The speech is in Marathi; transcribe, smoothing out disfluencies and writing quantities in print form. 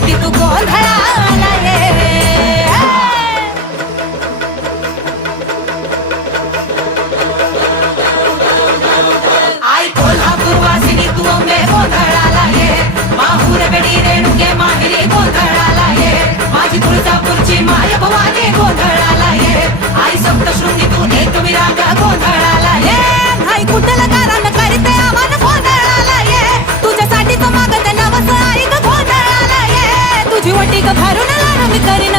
किती तू गोंधळाला ये. आई कोल्हापूर वासिनी तू अंबे गोंधळाला ये. माहूर गडी रेणुके माहेरी गोंधळाला ये. माझी तुळजापूरची माय भवानी गोंधळाला ये. आई सप्तशृंगी तू एक विराग गोंधळाला ये. आई कुठलं कारण करते आव्हान गोंधळाला ये. तुझ्यासाठी तो मागते नवस आई ग गोंधळाला ये. तुझी वटी ग भरून लाडू मी करीन